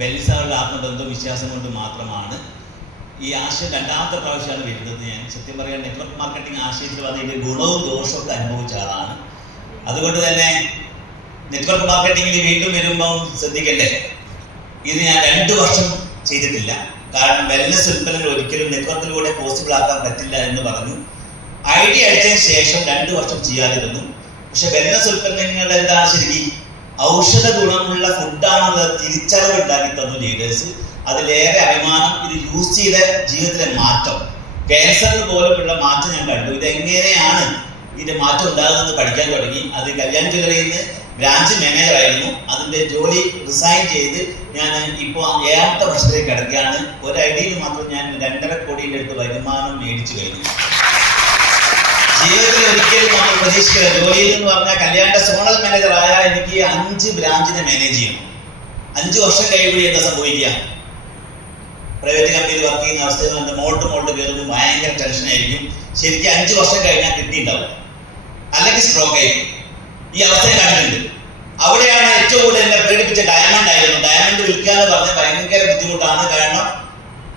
ബെൽസാറുടെ ആത്മബന്ധവും വിശ്വാസം കൊണ്ട് മാത്രമാണ് ഈ ആശയം രണ്ടാമത്തെ പ്രാവശ്യമാണ് വരുന്നത്. ഞാൻ സത്യം പറയാൻ നെറ്റ്വർക്ക് മാർക്കറ്റിംഗ് ആശയത്തിൽ അതിന്റെ ഗുണവും ദോഷവും ഒക്കെ അനുഭവിച്ച ആളാണ്. അതുകൊണ്ട് തന്നെ നെറ്റ്വർക്ക് മാർക്കറ്റിംഗിൽ വീണ്ടും വരുമ്പോൾ ശ്രദ്ധിക്കണ്ടേ ഇത് ഞാൻ രണ്ട് വർഷം ചെയ്തിട്ടില്ല. കാരണം വെൽനസ് ഉൽപ്പന്നങ്ങൾ ഒരിക്കലും നെറ്റ്വർക്കിലൂടെ പോസിബിൾ ആക്കാൻ പറ്റില്ല എന്ന് പറഞ്ഞു. ഐഡിയ അടിച്ചതിന് ശേഷം രണ്ട് വർഷം ചെയ്യാതിരുന്നു. പക്ഷെ വെൽനസ് ഉൽപ്പന്നങ്ങൾ എന്താ ശരിക്കും ഔഷധ ഗുണമുള്ള ഫുഡാണെന്നുള്ള തിരിച്ചറിവ് ഉണ്ടാക്കി തന്നു ലീഡേഴ്സ് അതിലേറെ അഭിമാനം ഇത് യൂസ് ചെയ്ത ജീവിതത്തിലെ മാറ്റം. ക്യാൻസറിന് പോലുമുള്ള മാറ്റം ഞാൻ കണ്ടു. ഇതെങ്ങനെയാണ് ഇതിന്റെ മാറ്റം ഉണ്ടാകുന്നത് പഠിക്കാൻ തുടങ്ങി? അത് കല്യാൺ ജ്വല്ലറിയിൽ നിന്ന് ബ്രാഞ്ച് മാനേജർ ആയിരുന്നു. അതിന്റെ ജോലി റിസൈൻ ചെയ്ത് ഞാൻ ഇപ്പോൾ ഏഴാമത്തെ വർഷത്തിലേക്ക് കിടക്കുകയാണ്. ഒരു ഐഡിയയിൽ മാത്രം ഞാൻ രണ്ടര കോടിയുടെ അടുത്ത് വരുമാനം മേടിച്ചു കഴിഞ്ഞു. ജീവിതത്തിൽ ഒരിക്കലും നമ്മൾ പ്രതീക്ഷിക്കില്ല ജോലിയിൽ എന്ന് പറഞ്ഞാൽ കല്യാണ സോണൽ മാനേജർ എനിക്ക് അഞ്ച് ബ്രാഞ്ചിനെ മാനേജ് ചെയ്യണം. അഞ്ച് വർഷം കഴിയുമ്പോൾ എന്താ സംഭവിക്കുക? പ്രൈവറ്റ് കമ്പനിയിൽ വർക്ക് ചെയ്യുന്ന അവസ്ഥയിൽ നിന്ന് മോട്ട് മോൾട്ട് കയറുമ്പോൾ ഭയങ്കര ടെൻഷനായിരിക്കും ശരിക്കും അഞ്ച് വർഷം കഴിഞ്ഞാൽ കിട്ടിയിട്ടുണ്ടാവും അല്ലെങ്കിൽ സ്ട്രോക്ക് ആയി ഈ അവസ്ഥ കണ്ടിട്ടുണ്ട്. അവിടെയാണ് ഏറ്റവും കൂടുതൽ എന്നെ പേടിപ്പിച്ച ഡയമണ്ട് ആയിരുന്നു. ഡയമണ്ട് വിൽക്കുക എന്ന് പറഞ്ഞാൽ ഭയങ്കര ബുദ്ധിമുട്ടാണ്. കാരണം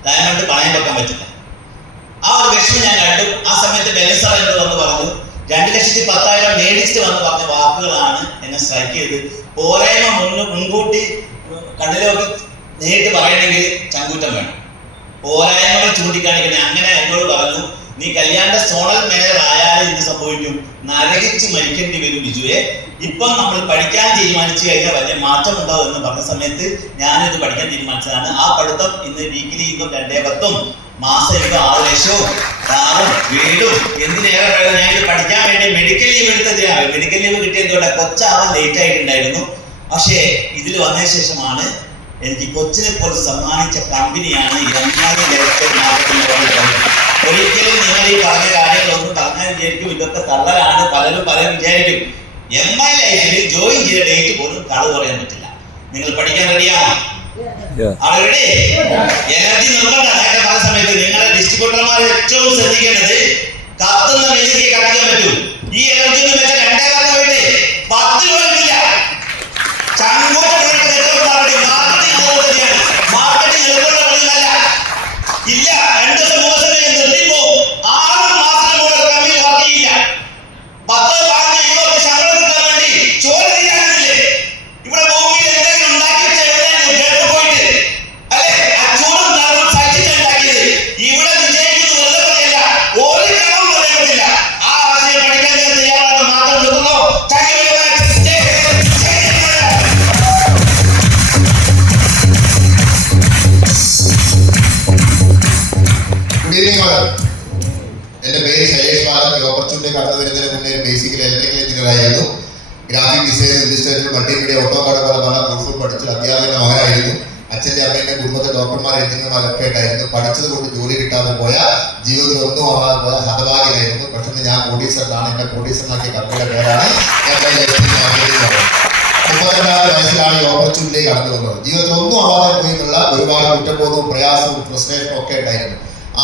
ഡയമണ്ട് പണയം വെക്കാൻ പറ്റില്ല. ഒരു വിഷമം ഞാൻ കണ്ടു. ആ സമയത്ത് ഡെലിസർ എന്നോട് വന്ന് പറഞ്ഞു രണ്ട് ലക്ഷത്തി പത്തായിരം മേടിച്ചിട്ട് വന്ന് പറഞ്ഞ വാക്കുകളാണ് എന്നെ സ്ട്രൈക്ക് ചെയ്ത് പോരായ്മ മുന്നു മുൻകൂട്ടി കണ്ണിലൊക്കെ നേരിട്ട് പറയണമെങ്കിൽ ചങ്കൂറ്റം വേണം. പോരായ്മകൾ ചൂണ്ടിക്കാണിക്കണേ അങ്ങനെ എന്നോട് പറഞ്ഞു നീ കല്യാണ സോണൽ മാനേജർ ആയാലും എന്ത് സംഭവിക്കും? നരകിച്ച് മരിക്കേണ്ടി വരും ബിജുവെ. ഇപ്പം നമ്മൾ പഠിക്കാൻ തീരുമാനിച്ചു കഴിഞ്ഞാൽ വലിയ മാറ്റം ഉണ്ടാവും എന്ന് പറഞ്ഞ സമയത്ത് ഞാനിത് പഠിക്കാൻ തീരുമാനിച്ചതാണ്. ആ പഠിത്തം ഇന്ന് വീക്കിലി ഇന്നും രണ്ടേ പത്തും. മാസം ഇപ്പം ആറ് ലക്ഷവും കാറും വീടും എന്തിനേറെ ഞാൻ ഇത് പഠിക്കാൻ വേണ്ടി മെഡിക്കൽ ലീവ് എടുത്തതിനാണ്. മെഡിക്കൽ ലീവ് കിട്ടിയതോടെ കൊച്ചാവാൻ ലേറ്റ് ആയിട്ടുണ്ടായിരുന്നു. പക്ഷേ ഇതിൽ വന്നതിന് ശേഷമാണ് എനിക്ക് കൊച്ചിനെ പോലെ സമ്മാനിച്ച കമ്പനിയാണ് എംആർ ലൈഫ് മാർക്കറ്റിംഗ് ഒരിക്കലും നിങ്ങൾ ഈ പറഞ്ഞ കാര്യങ്ങളൊന്നും തന്നെ വിചാരിക്കും. ഇതൊക്കെ തള്ളലാണ്. പലരും പലരും വിചാരിക്കും എം ഐ ലൈഫിൽ ജോയിൻ ചെയ്ത ഡേറ്റ് പോലും കളവ് പറയാൻ പറ്റില്ല. നിങ്ങൾ പഠിക്കാൻ റെഡിയാണോ ആളുകളെ എനർജി നിർബന്ധം നേരത്തെ പറഞ്ഞ സമയത്ത് നിങ്ങളുടെ ഡിസ്ട്രിബ്യൂട്ടർമാർ ഏറ്റവും ശ്രദ്ധിക്കേണ്ടത് കത്തുന്ന മെഴുകി കത്തിക്കാൻ പറ്റും. ഈ എനർജി എന്ന് വെച്ചാൽ രണ്ടേ എന്റെ പേര് ശൈലേഷ് മാഡം ഈ ഓപ്പർച്യൂണിറ്റി കടന്നു വരുന്നതിന് മുന്നേ ഇലക്ട്രിക്കൽ എഞ്ചിനീയർ ആയിരുന്നു graphic design registration multimedia AutoCAD പോലെ പല പഠിച്ചു. അധ്യാപകന്റെ മകനായിരുന്നു. അച്ഛന്റെ അമ്മേന്റെ കുടുംബത്തെ ഡോക്ടർമാർ എഞ്ചിനീയർമാരൊക്കെ ഉണ്ടായിരുന്നു പഠിച്ചത് കൊണ്ട് ജോലി കിട്ടാതെ പോയ ജീവിതത്തിൽ ഒന്നും ആവാതെ പോയ ഹതഭാഗ്യനായിരുന്നു ഞാൻ കോടീശ്വരനാണ്. എന്റെ കോടീശ്വരനാക്കിയ കമ്പനിയുടെ പേരാണ് മുപ്പത്തിരണ്ടാമത്തെ വയസ്സിലാണ് ഈ ഓപ്പർച്യൂണിറ്റി കടന്നു വന്നത്. ജീവിതത്തിൽ ഒന്നും ആവാതെ ഒരുപാട് കുറ്റബോധവും പ്രയാസവും ഫ്രസ്ട്രേഷനും ഒക്കെ ഉണ്ടായിരുന്നു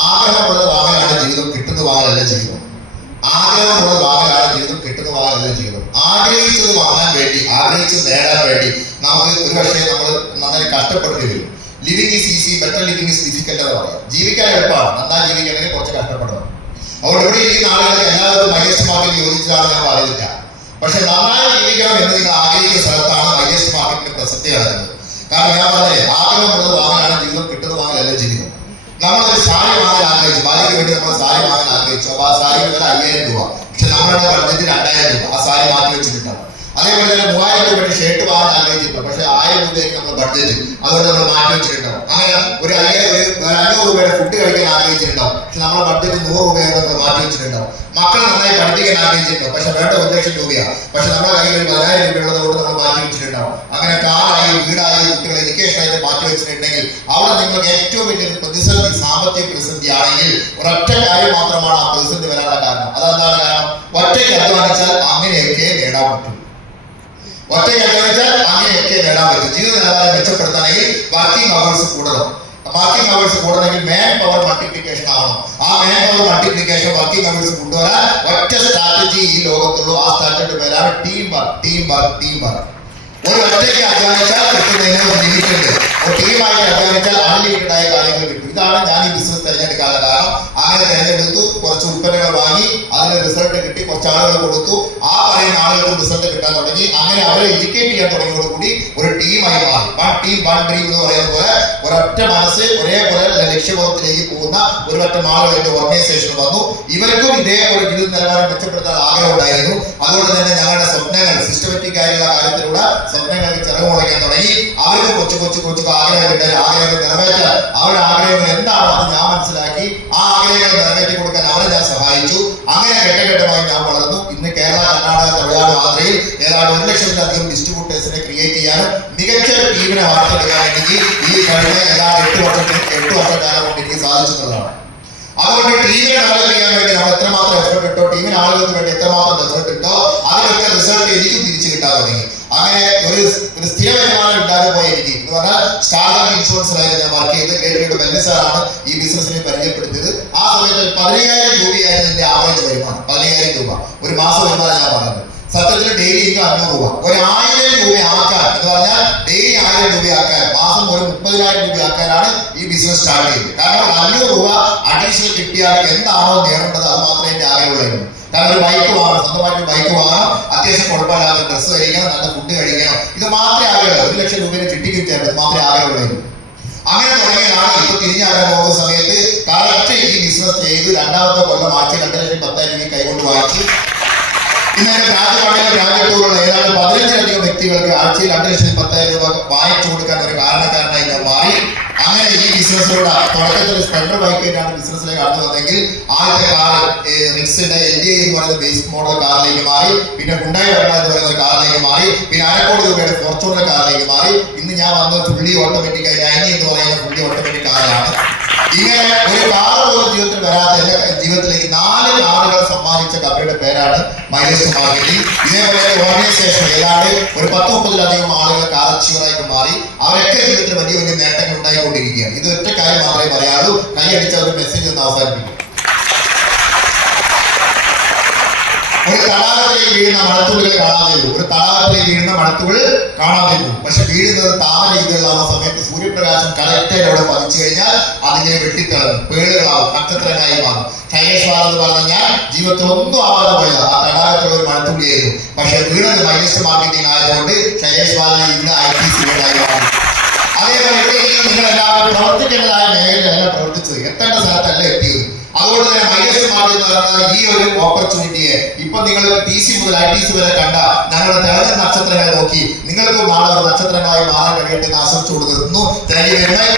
ആഗ്രഹമുള്ളത് വാങ്ങലാണ് ജീവിതം കിട്ടുന്ന വാങ്ങലല്ല ജീവിതം. ആഗ്രഹമുള്ള വാങ്ങലാണ് ജീവിതം കിട്ടുന്ന വാങ്ങലല്ല ജീവിതം. ആഗ്രഹിച്ചത് വാങ്ങാൻ വേണ്ടി ആഗ്രഹിച്ചത് നേടാൻ വേണ്ടി നമുക്ക് ഒരുപക്ഷെ നമ്മൾ നന്നായി കഷ്ടപ്പെടേണ്ടി വരും. Living is easy better living is difficult എന്ന് പറയാം. ജീവിക്കാൻ എളുപ്പമാണ് നന്നായി ജീവിക്കണമെങ്കിൽ കുറച്ച് കഷ്ടപ്പെടണം. അതുകൊണ്ട് ഇവിടെ ഇരിക്കുന്ന ആളുകൾക്ക് എല്ലാവർക്കും മൈനസ് മാർക്കിൽ യോജിച്ചതാണ് ഞാൻ പറയുന്നില്ല. പക്ഷെ നന്നായി ജീവിക്കണം എന്ന് നിങ്ങൾ ആഗ്രഹിക്കുന്ന സ്ഥലത്താണ് മൈനസ് മാർക്കിന്റെ പ്രസക്തി നടക്കുന്നത്. കാരണം ഞാൻ പറഞ്ഞേ ആഗ്രഹമുള്ളത് വാങ്ങലാണ് ജീവിതം കിട്ടുന്ന വാങ്ങലല്ല ജീവിതം. നമ്മളൊരു സാരി വാങ്ങാൻ ആഗ്രഹിച്ചു. ഭാര്യയ്ക്ക് വേണ്ടി നമ്മൾ സാരി വാങ്ങാൻ ആഗ്രഹിച്ചു. അപ്പൊ ആ സാരി വില അയ്യായിരം രൂപ. പക്ഷെ നമ്മളുടെ ബഡ്ജറ്റ് രണ്ടായിരം രൂപ. ആ സാരി മാറ്റി വെച്ചിട്ടുണ്ടാവും. അതേപോലെ തന്നെ മൂവായിരം രൂപയുടെ ഷർട്ട് വാങ്ങാൻ ആഗ്രഹിച്ചിട്ടുണ്ട്. പക്ഷെ ആയിരം രൂപയ്ക്ക് നമ്മൾ ബഡ്ജറ്റ് അതുകൊണ്ട് നമ്മൾ മാറ്റി വെച്ചിട്ടുണ്ടാവും. അങ്ങനെ ഒരു അയ്യായിരം ഒരു അഞ്ഞൂറ് രൂപയുടെ ഫുഡ് കഴിക്കാൻ ആഗ്രഹിച്ചിട്ടുണ്ടാവും. പക്ഷെ നമ്മുടെ ബഡ്ജറ്റ് നൂറ് രൂപയാണ് നമ്മൾ മാറ്റി വെച്ചിട്ടുണ്ടാവും. മക്കളെ നന്നായി പഠിപ്പിക്കാൻ ആഗ്രഹിച്ചിട്ടുണ്ടാവും. പക്ഷെ വേണ്ട ഒരു ലക്ഷം രൂപയാണ് പക്ഷെ നമ്മുടെ കയ്യിൽ ഒരു പതിനായിരം രൂപ ഉള്ളത് കൊണ്ട് നമ്മൾ മാറ്റി വെച്ചിട്ടുണ്ടാവും. അങ്ങനെ കാറായി വീടായി കുട്ടികളെ എഡ്യൂക്കേഷൻ ആയിട്ട് മാറ്റി വെച്ചിട്ടുണ്ടെങ്കിൽ അവിടെ നിങ്ങൾക്ക് ഏറ്റവും വലിയൊരു പ്രതിസന്ധി സാമ്പത്തിക പ്രതിസന്ധി ആണെങ്കിൽ ഒരൊറ്റ കാര്യം മാത്രമാണ് ആ പ്രതിസന്ധി വരാനുള്ള കാരണം. അതെന്താണ് കാരണം? ഒറ്റയ്ക്ക് അധ്വാനിച്ചാൽ അങ്ങനെയൊക്കെ നേടാൻ പറ്റും. ഒറ്റയ്ക്ക് വെച്ചാൽ അങ്ങനെയൊക്കെ നേടാൻ പറ്റും. ജീവിത നിലവാരം മെച്ചപ്പെടുത്തണമെങ്കിൽ വർക്കിംഗ് അവേഴ്സ് കൂടണം. വർക്കിംഗ് അവേഴ്സ് കൂടണമെങ്കിൽ മാൻ പവർ മൾട്ടിപ്ലിക്കേഷൻ ആവണം. ആ man power multiplication working hours കൊണ്ടുവരാൻ ഒറ്റ സ്ട്രാറ്റജി ഈ ലോകത്തുള്ളൂ. ആ സ്ട്രാറ്റജിയുടെ പേരാണ് team work team work team work ഒരു ഒറ്റയ്ക്ക് അധ്വാനിച്ചാൽ കൃത്യം നിങ്ങൾ നിരീക്ഷിക്കേണ്ടത്. ഒരു ടീമായിട്ട് അധ്വാനിച്ചാൽ അൺലിമിറ്റഡ് ആയ കാര്യങ്ങൾ കിട്ടും. ഇതാണ് ഞാൻ ഈ ബിസിനസ് തിരഞ്ഞെടുക്കുന്നത്. ഉണ്ട് തിരഞ്ഞെടുത്തു കുറച്ച് ഉൽപ്പന്നങ്ങൾ വാങ്ങി അതിന് റിസൾട്ട് കിട്ടി കുറച്ച് ആളുകൾ കൊടുത്തു. ആ പറയുന്ന ആളുകൾക്ക് റിസൾട്ട് കിട്ടാൻ തുടങ്ങി. അങ്ങനെ അവരെ എഡ്യൂക്കേറ്റ് ചെയ്യാൻ തുടങ്ങിയതോടുകൂടി ഒരു ടീമായി മാറി. വൺ ടീം വൺ ഡ്രീം എന്ന് പറയുന്ന പോലെ ഒരൊറ്റ മനസ്സ് ഒരേപോലെ ലക്ഷ്യബോധത്തിലേക്ക് പോകുന്ന ഒരു ആളുകളുടെ ഓർഗനൈസേഷൻ വന്നു. ഇവർക്കും ഇതേപോലെ ജീവിത നിലവാരം മെച്ചപ്പെടുത്താൻ ആഗ്രഹം ഉണ്ടായിരുന്നു. അതുകൊണ്ട് തന്നെ ഞങ്ങളുടെ സ്വപ്നങ്ങൾ സിസ്റ്റമാറ്റിക് ആയിട്ടുള്ള കാര്യത്തിലൂടെ സ്വപ്നങ്ങൾക്ക് ചിറക് മുളയ്ക്കാൻ തുടങ്ങി. അവർക്ക് കൊച്ചു കൊച്ചു കൊച്ചു ആഗ്രഹങ്ങൾ ഉണ്ടായി ആഗ്രഹം നിറവേറ്റാൻ. അവരുടെ ആഗ്രഹങ്ങൾ എന്താണോ അത് ഞാൻ മനസ്സിലാക്കി. ആ ആഗ്രഹങ്ങൾ നിറവേറ്റി കൊടുക്കാൻ അവരെ ഞാൻ സഹായിച്ചു. അങ്ങനെ ഘട്ടഘട്ടമായി ഞാൻ വളർന്നു. ഇന്ന് കേരള കർണാടക തമിഴ്നാട് ആന്ധ്രയിൽ ഏതാണ്ട് ഒരു ലക്ഷത്തിലധികം ഡിസ്ട്രിബ്യൂട്ടേഴ്സിനെ ക്രിയേറ്റ് ചെയ്യാനും മികച്ച ടീമിനെ വാർത്തെടുക്കാൻ ഈ കഴിഞ്ഞ ഏതാണ്ട് എട്ട് വർഷത്തിൽ എട്ട് വർഷക്കാലം കൊണ്ട് എനിക്ക് സാധിച്ചിട്ടുള്ളതാണ്. അതുകൊണ്ട് ടീമിനെ ഡെവലപ്പ് ചെയ്യാൻ വേണ്ടി നമ്മൾ എത്രമാത്രം എഫേർട്ട് ഇട്ടോ ടീമിന് ആളുകൾക്ക് വേണ്ടി എത്രമാത്രം എഫേർട്ട് ഇട്ടോ അതിനൊക്കെ റിസൾട്ട് എനിക്കും തിരിച്ചു കിട്ടാൻ തുടങ്ങി. അങ്ങനെ ഒരു ഒരു സ്ഥിര വരുമാനം ഇല്ലാതെ പോയി എനിക്ക് എന്ന് പറഞ്ഞാൽ സ്റ്റാർട്ടപ്പ് ഇൻഷുറൻസിലായിരുന്നു ഞാൻ വർക്ക് ചെയ്ത് കേട്ടിട്ട് ഈ ബിസിനസിനെ പരിചയപ്പെടുത്തിയത്. ആ സമയത്ത് പതിനയ്യായിരം രൂപയായിരുന്നു എന്റെ ആവറേജ് വരുമാനം. പതിനയ്യായിരം രൂപ. ഒരു മാസം വരുമാനം ഞാൻ പറഞ്ഞത്. സത്യത്തിൽ ഡെയിലി എനിക്ക് അഞ്ഞൂറ് രൂപ. ഒരു ആയിരം രൂപ ആക്കാൻ എന്ന് പറഞ്ഞാൽ ഡെയിലി ആയിരം രൂപ ആക്കാൻ മാസം ഒരു മുപ്പതിനായിരം രൂപ ആക്കാനാണ് ഈ ബിസിനസ് സ്റ്റാർട്ട് ചെയ്തത്. കാരണം അഞ്ഞൂറ് രൂപ അഡീഷണൽ കിട്ടിയാൽ എന്താണോ നേടേണ്ടത് അത് മാത്രമേ എന്റെ ആഗ്രഹമുള്ളായിരുന്നു. കാരണം ഒരു ബൈക്ക് വാങ്ങണം സ്വന്തമായിട്ട് ഒരു ബൈക്ക് വാങ്ങണം അത്യാവശ്യം കുഴപ്പമില്ലാത്ത ഡ്രസ്സ് കഴിക്കണം നല്ല ഫുഡ് കഴിക്കണം ഇത് മാത്രമേ ആഗ്രഹമുള്ളൂ. ഒരു ലക്ഷം രൂപയുടെ ചിട്ടിക്ക് ഇത് മാത്രമേ ആഗ്രഹമുള്ളൂ ചെയ്ത്. രണ്ടാമത്തെ കൊല്ലം ആക്കി രണ്ട് ലക്ഷം പത്തായിരം കൈകൊണ്ട് രാജ്യത്തോടുള്ള ഏതാണ്ട് പതിനഞ്ചിലധികം വ്യക്തികൾക്ക് ആഴ്ചയിൽ രണ്ട് ലക്ഷത്തി പത്തായിരം രൂപ വായിച്ചു കൊടുക്കാൻ ഒരു കാരണക്കാരനായി ഞാൻ മാറി. അങ്ങനെ ഈ ബിസിനസ്സിലൂടെ തുടക്കത്തിൽ സ്പെൻഡർ ബൈക്കായിട്ടാണ് ബിസിനസ്സിലേക്ക് കടന്നു വന്നെങ്കിൽ ആദ്യത്തെ കാർ റിക്സിന്റെ എൽ ഡി എന്ന് പറയുന്ന ബേസിക് മോഡൽ കാറിലേക്ക് മാറി. പിന്നെ ഉണ്ടായി വരണ എന്ന് പറയുന്ന കാറിലേക്ക് മാറി. പിന്നെ അരക്കോടി രൂപയുടെ ഫോർച്യൂണർ കാറിലേക്ക് മാറി. ഇന്ന് ഞാൻ വന്നത് ഫുള്ളി ഓട്ടോമാറ്റിക് ആയി നൈനി എന്ന് പറയുന്ന ഫുള്ളി ഓട്ടോമാറ്റിക് കാറാണ് ഇങ്ങനെ ഒരു കാർ വരാത്ത എന്റെ ജീവിതത്തിലേക്ക് നാല് കാറുകൾ സമ്മാനിച്ച കവിയുടെ പേരാണ് മൈലേജ് മാർക്കറ്റിംഗ് ഇതേപോലെ ഓർഗനൈസേഷൻ ഏതാണ്ട് ഒരു പത്ത് മുപ്പതിലധികം ആളുകൾ കാർ അച്ചീവറായിട്ട് മാറി അവരൊക്കെ ജീവിതത്തിൽ വലിയ വലിയ നേട്ടങ്ങൾ ഉണ്ടായിക്കൊണ്ടിരിക്കുകയാണ്. ഇത് ഒറ്റ കാര്യം മാത്രമേ പറയാവൂ കൈയടിച്ച ഒരു മെസ്സേജ് ഒന്ന് അവസാനിപ്പിക്കും. തടാകത്തിലേക്ക് വീഴുന്ന മഴത്തുകളെ കാണാതെ പോകും. ഒരു തടാകത്തിലേക്ക് വീഴുന്ന മഴത്തുകൾ കാണാതെ പോകും. പക്ഷെ വീഴുന്നത് താമര ഇതുകളാവുന്ന സമയത്ത് സൂര്യപ്രകാശം കറക്റ്റായിട്ട് അവിടെ പതിച്ചു കഴിഞ്ഞാൽ അതിനെ വെട്ടിത്തിളങ്ങും പേളുകളാവും നക്ഷത്രങ്ങളായി മാറും. ശൈലേശ്വാർ പറഞ്ഞാൽ ജീവിതത്തിൽ ഒന്നും ആവാതെ പോയത് ആ തടാകത്തിലുള്ള ഒരു മഴത്തുള്ളിയായിരുന്നു പക്ഷെ വീണത് മൈനസ് മാർക്കറ്റിംഗ് ആയതുകൊണ്ട് ശൈലേശ്വാറിൽ ഇന്ന് ഐ ടി സി വീടായി മാറി. അതേപോലെ നിങ്ങൾ എല്ലാവരും പ്രവർത്തിക്കേണ്ടതായ മേഖലയല്ല പ്രവർത്തിച്ചത്. എത്തേണ്ട സ്ഥലത്തല്ല എത്തിയത്. അതുകൊണ്ട് തന്നെ മൈനസ് പറയുന്നത് ഈ ഒരു ഓപ്പർച്യൂണിറ്റിയെ ഇപ്പൊ നിങ്ങൾ ടി സി മുതൽ ഐ ടി സി വരെ കണ്ട ഞങ്ങളുടെ തിളങ്ങ നക്ഷത്രങ്ങളെ നോക്കി. നിങ്ങൾക്ക് നാളെ ഒരു നക്ഷത്രങ്ങളായി മാറാൻ കഴിയട്ടെ എന്ന് വെരി മച്ച്